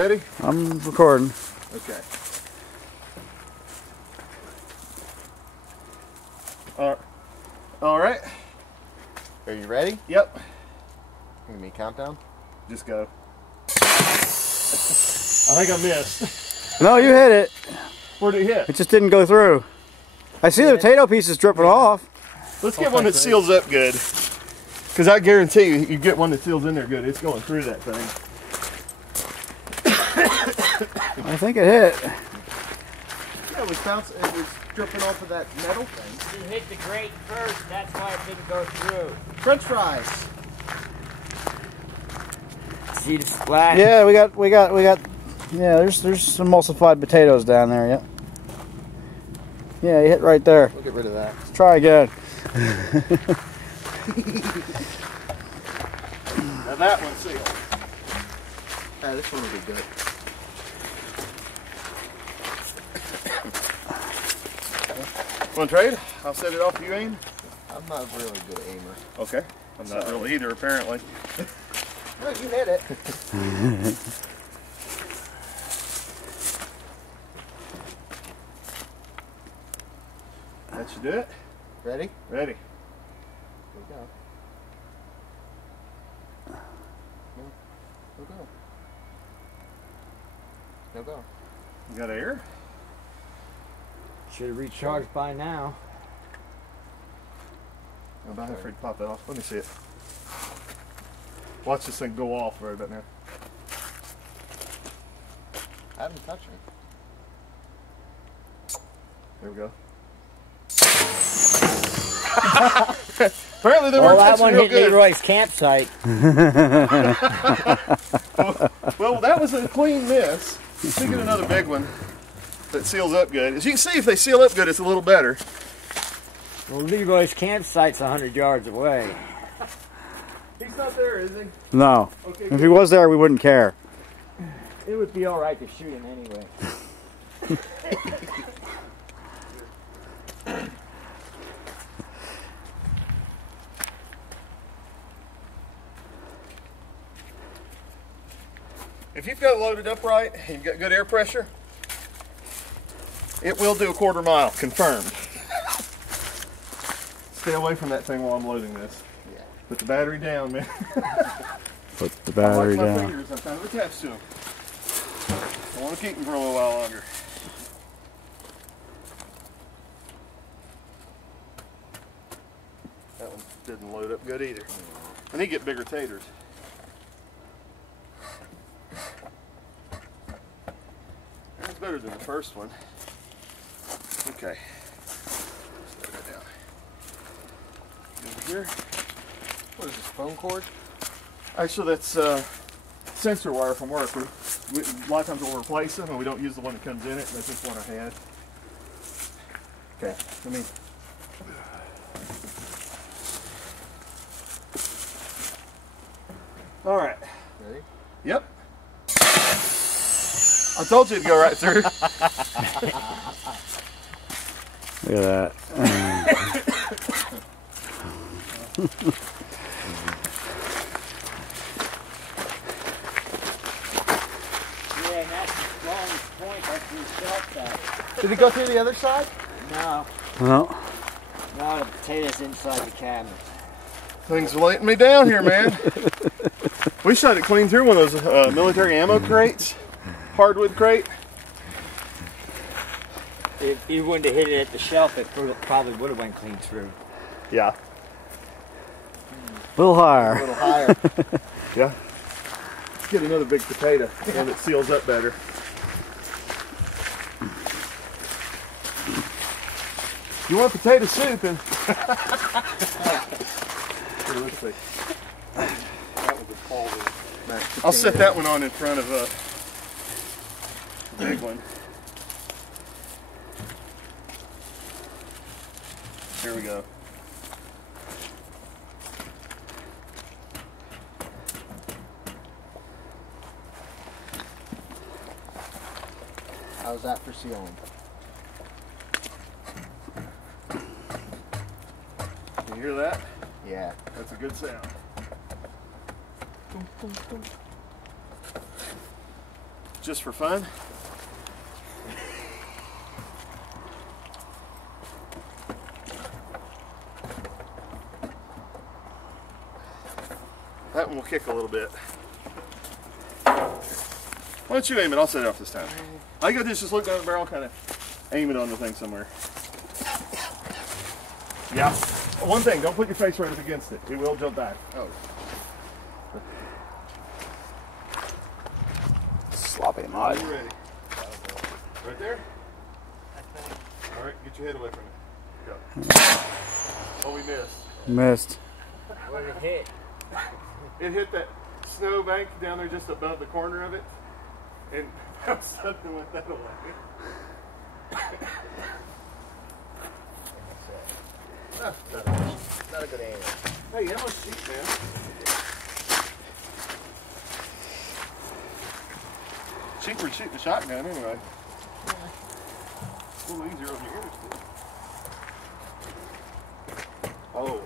ready? I'm recording. Okay. All right. Are you ready? Yep. Give me a countdown. Just go. I think I missed. No, you hit it. Where'd it hit? It just didn't go through. I see the potato pieces dripping off. Let's get one that seals up good. Because I guarantee you get one that seals in there good. It's going through that thing. I think it hit. Yeah, it was bouncing. It was dripping off of that metal thing. You hit the grate first, that's why it didn't go through. French fries. See the splash? Yeah, we got. Yeah, there's some emulsified potatoes down there. Yep. Yeah, you hit right there. We'll get rid of that. Let's try again. Now that one's sealed. Yeah, this one will be good. Want to trade? I'll set it off for you, aim. I'm not a really good aimer. Okay. I'm not really either, apparently. No, you hit it. That should do it. Ready? Ready. Here we go. No go. No go. You got air? Should have recharged by now. I'm about afraid to pop that off. Let me see it. Watch this thing go off right about now. I haven't touched it. There we go. Apparently they weren't That touching one real hit good. Leroy's campsite. Well, that was a clean miss. Let's get another big one that seals up good. As you can see, if they seal up good, it's a little better. Well, Leroy's campsite's 100 yards away. He's not there, is he? No. Okay, If he was there, we wouldn't care. It would be alright to shoot him anyway. If you've got it loaded up right and you've got good air pressure, it will do a quarter mile, confirmed. Stay away from that thing while I'm loading this. Yeah. Put the battery down, man. Put the battery I like my down. fingers, I'm kind of attached to them. I want to keep them for a little while longer. That one didn't load up good either. I need to get bigger taters. That's better than the first one. Okay. Slow that down. Over here. What is this, phone cord? Actually, that's sensor wire from work. A lot of times we'll replace them and we don't use the one that comes in it. That's just one I had. Okay, let me. All right. Ready? Yep. I told you it'd go right through. Look at that. Yeah, and that's the strongest point after we shot that. Did it go through the other side? No, Well, now the potato's inside the cabinet. Things are letting me down here, man. We shot it clean through one of those military ammo crates, hardwood crate. If you wouldn't have hit it at the shelf, it probably would have went clean through. Yeah. a little A higher. little higher. Yeah. Let's get another big potato, one that seals up better. You want potato soup and here, let's see. That was a Paul. I'll set that one on in front of the big one. Here we go. How's that for sealing? Can you hear that? Yeah. That's a good sound. just for fun. That one will kick a little bit. Why don't you aim it? I'll set it off this time. All you gotta do is just look down the barrel, kind of aim it on the thing somewhere. Yeah. One thing, don't put your face right up against it. It will jump back. Oh. Sloppy Are mud. you ready? Right there? All right, get your head away from it. Go. Oh, we missed. Missed. Where did it hit? It hit that snow bank down there just above the corner of it, and something went that way. Not a good angle. Hey, you almost cheat, man. Cheaper than shooting a shotgun, anyway. A little easier on your ears, too. Oh.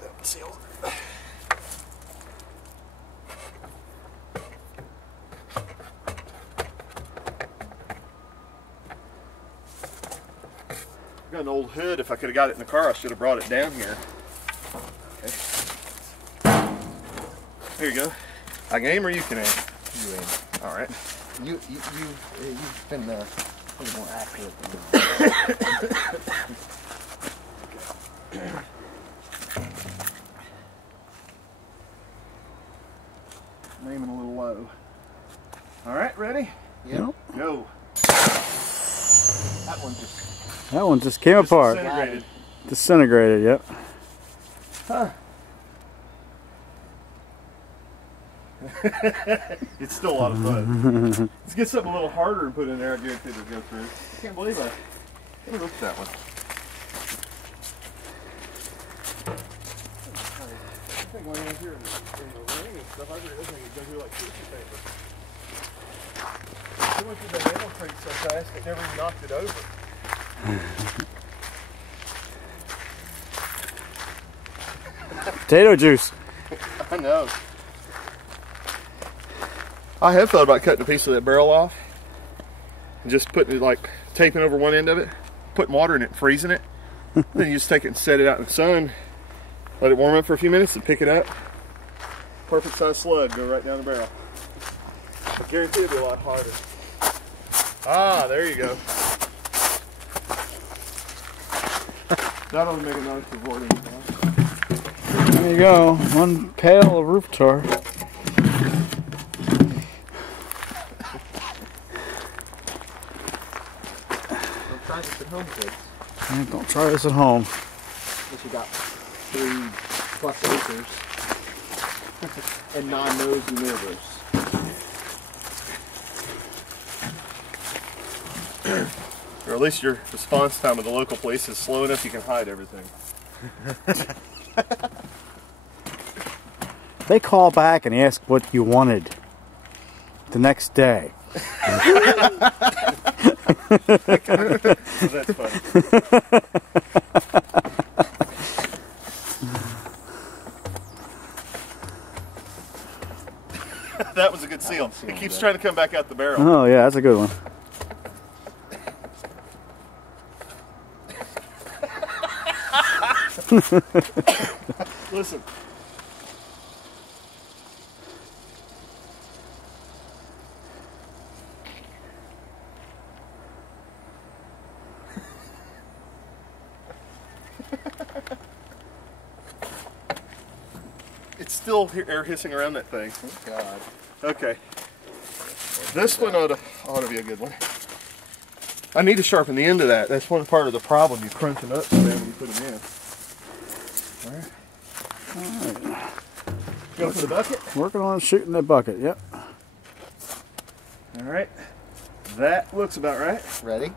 That sealed. Got an old hood. If I could have got it in the car, I should have brought it down here. Okay. Here you go. I can aim or you can aim? You aim. All right. You've been a little more accurate than me. I'm aiming a little low. All right, ready? Yep. Go. That one just came apart. Disintegrated. Disintegrated, yep. Huh. It's still a lot of fun. Let's get something a little harder and put in there. I guarantee it'll go through. I can't believe I never looked at that one. I think going in here in the ring and stuff, I really think it goes through like tissue paper. It went through the handle crate so fast it never even knocked it over. Potato juice. I know. I have thought about cutting a piece of that barrel off and just putting it, like taping over one end of it, putting water in it, freezing it. Then you just take it and set it out in the sun, let it warm up for a few minutes and pick it up. Perfect size slug, go right down the barrel. I guarantee it'll be a lot harder. Ah, there you go. That'll make a nice avoiding. There you go. One pail of roof tar. Don't try this at home, kids. Yeah, don't try this at home. Unless you got 3+ acres and non-nosy neighbors. Or at least your response time of the local police is slow enough you can hide everything. They call back and ask what you wanted the next day. That's funny. That was a good seal. It keeps trying to come back out the barrel. Oh yeah, that's a good one. Listen. It's still air hissing around that thing. Thank God. Okay. This one ought to be a good one. I need to sharpen the end of that. That's one part of the problem. You crunch them up so bad when you put them in. All right. Go for the bucket. Working on shooting that bucket, yep. All right. That looks about right. Ready?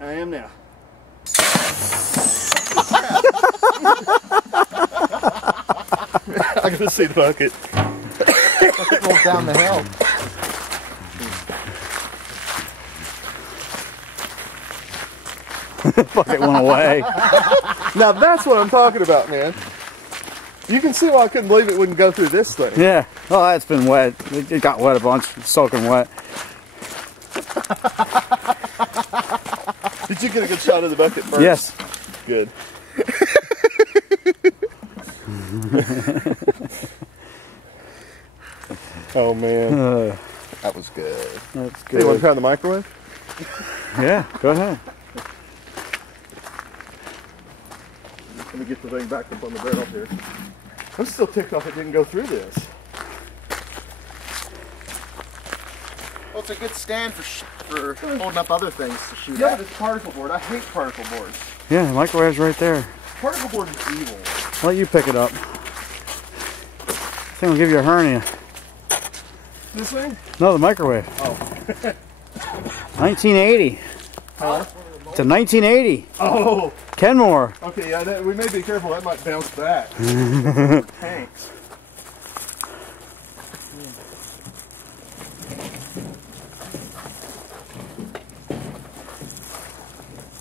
I am now. I gotta see the bucket. Roll down the hill. Bucket went away. Now that's what I'm talking about, man. You can see why I couldn't believe it wouldn't go through this thing. Yeah. Oh, that's been wet. It got wet a bunch. It's soaking wet. Did you get a good shot of the bucket first? Yes. Good. Oh man. That was good. That's Hey, you want good. to try the microwave? Yeah, go ahead. Let me get the thing back up on the barrel here. I'm still ticked off it didn't go through this. Well, it's a good stand for holding up other things to shoot Yeah, at. but it's particle board. I hate particle boards. Yeah, the microwave's right there. Particle board is evil. I'll let you pick it up. I think I'll give you a hernia. This thing? No, the microwave. Oh. 1980. Huh? It's a 1980. Oh. Kenmore. Okay, yeah, we may be careful. That might bounce back. Tanks.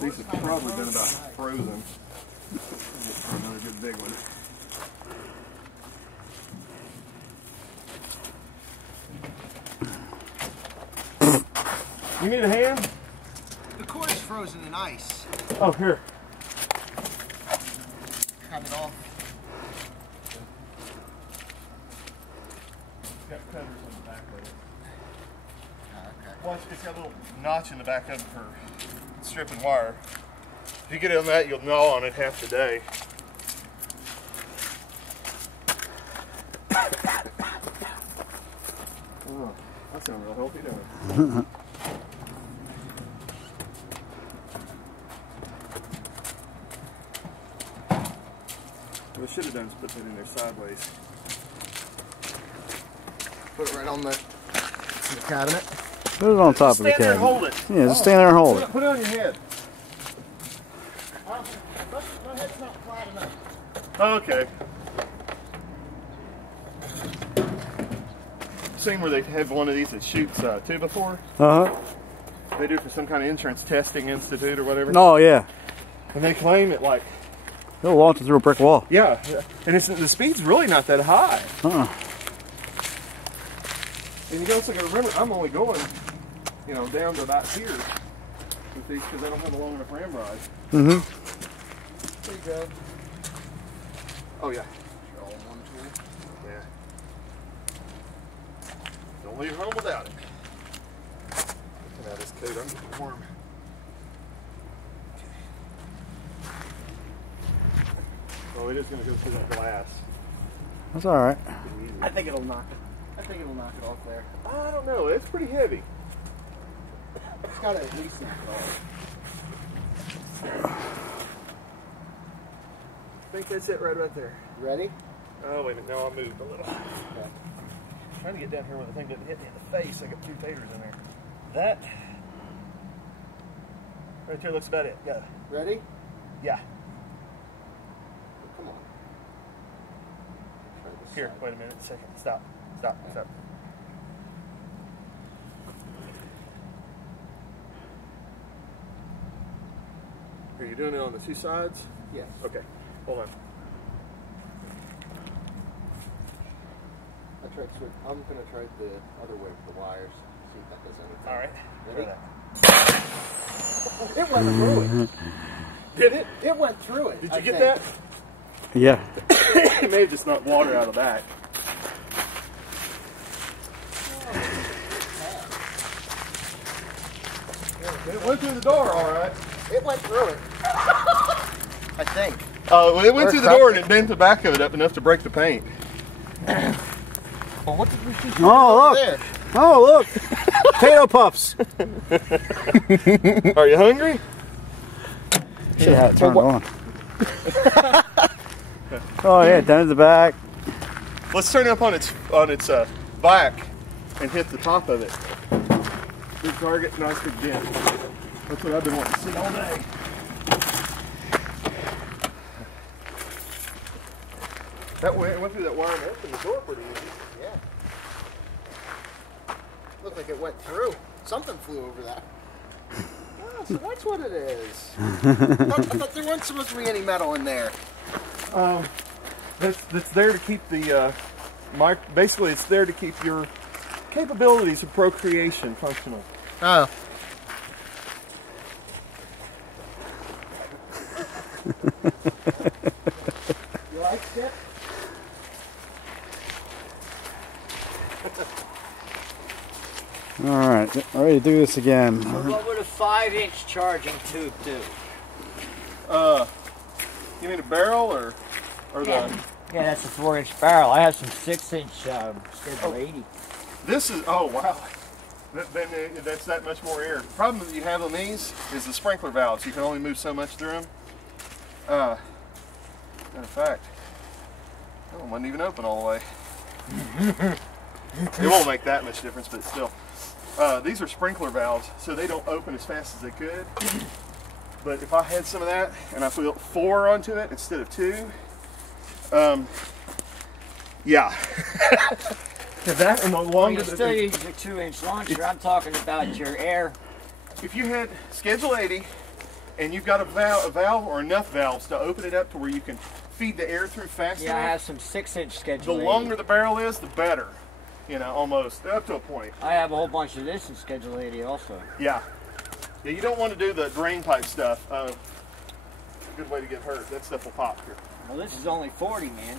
These have probably been about frozen. Look for another good big one. You need a hand? The cord is frozen in ice. Oh, here. Cut it off. It's got cutters on the back of it. Watch, it's got a little notch in the back of it for stripping wire. If you get on that, you'll gnaw on it half the day. Oh, that sounds real healthy, doesn't it? What I should have done is put that in there sideways. Put it right on the cabinet. Put it on top of the Stand there and cabinet. hold it. Yeah, just stand there and hold it. Put it on your head. My head's not flat enough. Okay. Seen where they have one of these that shoots 2x4? Uh-huh. They do for some kind of insurance testing institute or whatever. Oh, yeah. And they claim that, like, It'll launch it through a brick wall. yeah, and the speed's really not that high. Uh-uh. And you also got to remember, I'm only going, you know, down to about here with these because I don't have a long enough ramrod. Mm-hmm. There you go. Oh yeah. All in one tool. Yeah. Don't leave home without it. Looking at this coat, I'm getting warm. Oh, it is going to go through that glass. That's all right. I think it'll knock it. I think it'll knock it off there. I don't know. It's pretty heavy. It's got to at least knock it off. I think that's it right there. Ready? Oh, wait a minute. No, I moved a little. Okay. Trying to get down here where the thing doesn't hit me in the face. I got 2 taters in there. That right there looks about it. Go. Ready? Yeah. Come on. Try this Here, side. wait a minute. A second. Stop. Stop. Stop. Are you doing it on the 2 sides? Yes. Okay. Hold on. I'm gonna try the other way with the wires. See if that does anything. All right. Ready? Try It went through it. Did it? It went through it. Did I you get think. that? Yeah. It may have just knocked water out of the back. It went through the door, all right. It went through it. I think. Oh, it went Or through the cracked door and it. it bent the back of it up enough to break the paint. Well, what did we see? Oh, look. There? Oh, look. Potato puffs. Are you hungry? Should have it turned on. Oh, yeah, down to the back. Let's turn it up on its back and hit the top of it. Big target, nice big dent. That's what I've been wanting to see all day. That went through that wire and opened the door pretty easy. Yeah. Looked like it went through. Something flew over that. Oh, so that's what it is. I thought there wasn't supposed to be any metal in there. That's there to keep the basically it's there to keep your capabilities of procreation functional. Oh. You like it? All right, ready to do this again. So what would a 5-inch charging tube do? You mean a barrel or Yeah. the? Yeah, that's a 4-inch barrel. I have some 6-inch Schedule 80. This is, oh wow. Then that's that much more air. The problem that you have on these is the sprinkler valves. You can only move so much through them. Matter of fact, that one wasn't even open all the way. It won't make that much difference, but still. These are sprinkler valves, so they don't open as fast as they could. But if I had some of that and I put 4 onto it instead of 2, yeah. That and the Well, longer you still use your 2-inch launcher. I'm talking about your air. if you had Schedule 80 and you've got a valve or enough valves to open it up to where you can feed the air through fast Yeah, I enough, have some 6-inch the Schedule 80. longer the barrel is, the better. You know, almost up to a point. I have a whole bunch of this in Schedule 80 also. Yeah. Yeah, you don't want to do the drain pipe stuff. It's a good way to get hurt. That stuff will pop here. Well, this is only 40, man.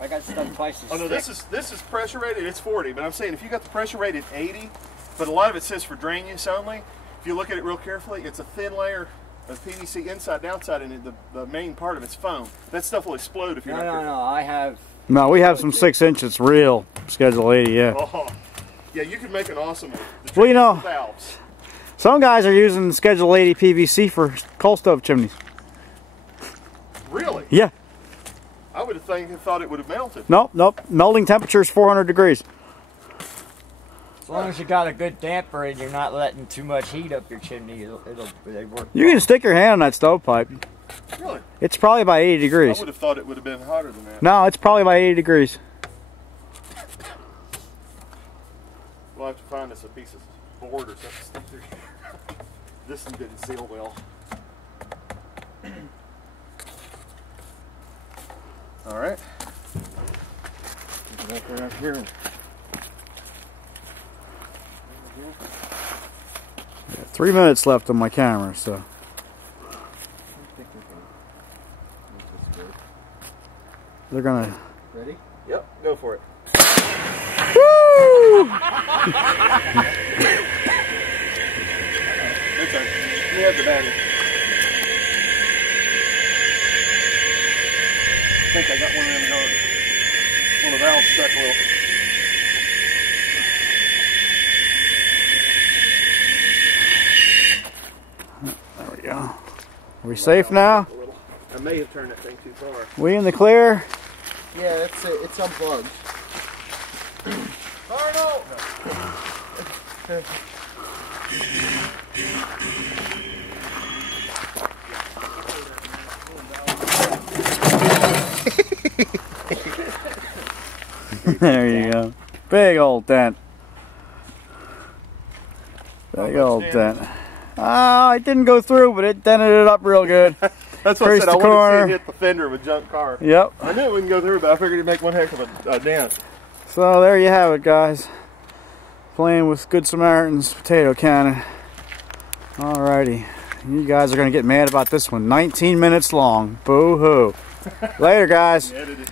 I got stuff twice as Oh no, thick. this is pressure rated. It's 40, but I'm saying if you got the pressure rated 80, but a lot of it says for drain use only. If you look at it real carefully, it's a thin layer of PVC inside and outside, and the main part of it's foam. That stuff will explode if you're not careful. No, I have. No, we have some 6-inch. It's real Schedule 80. Yeah. Oh, yeah, you could make an awesome one. Well, you know, valves. some guys are using Schedule 80 PVC for coal stove chimneys. Really? Yeah. I would have thought it would have melted. Nope. Melting temperature is 400 degrees. As long as you got a good damper and you're not letting too much heat up your chimney, they work. You can stick your hand on that stovepipe. Really? It's probably about 80 I degrees. would have thought it would have been hotter than that. No, it's probably about 80 degrees. We'll have to find us a piece of board or something. This one didn't seal well. All right. Get it back here. Yeah, 3 minutes left on my camera, so. They're gonna. Ready? Yep, go for it. Woo! It's okay. We have the battery. I think I got one of them going. One of the valves stuck a little. There we go. Are we safe now? I may have turned that thing too far. We in the clear? Yeah, that's it. It's unplugged. Arnold! There you go. Big old dent. Big old dent. Oh, it didn't go through, but it dented it up real good. That's what I said. I the wanted to see corner. it hit the fender of a junk car. Yep. I knew it wouldn't go through, but I figured it'd make one heck of a dent. So there you have it, guys. Playing with Good Samaritans potato cannon. Alrighty. You guys are going to get mad about this one. 19 minutes long. Boo-hoo. Later, guys. Edited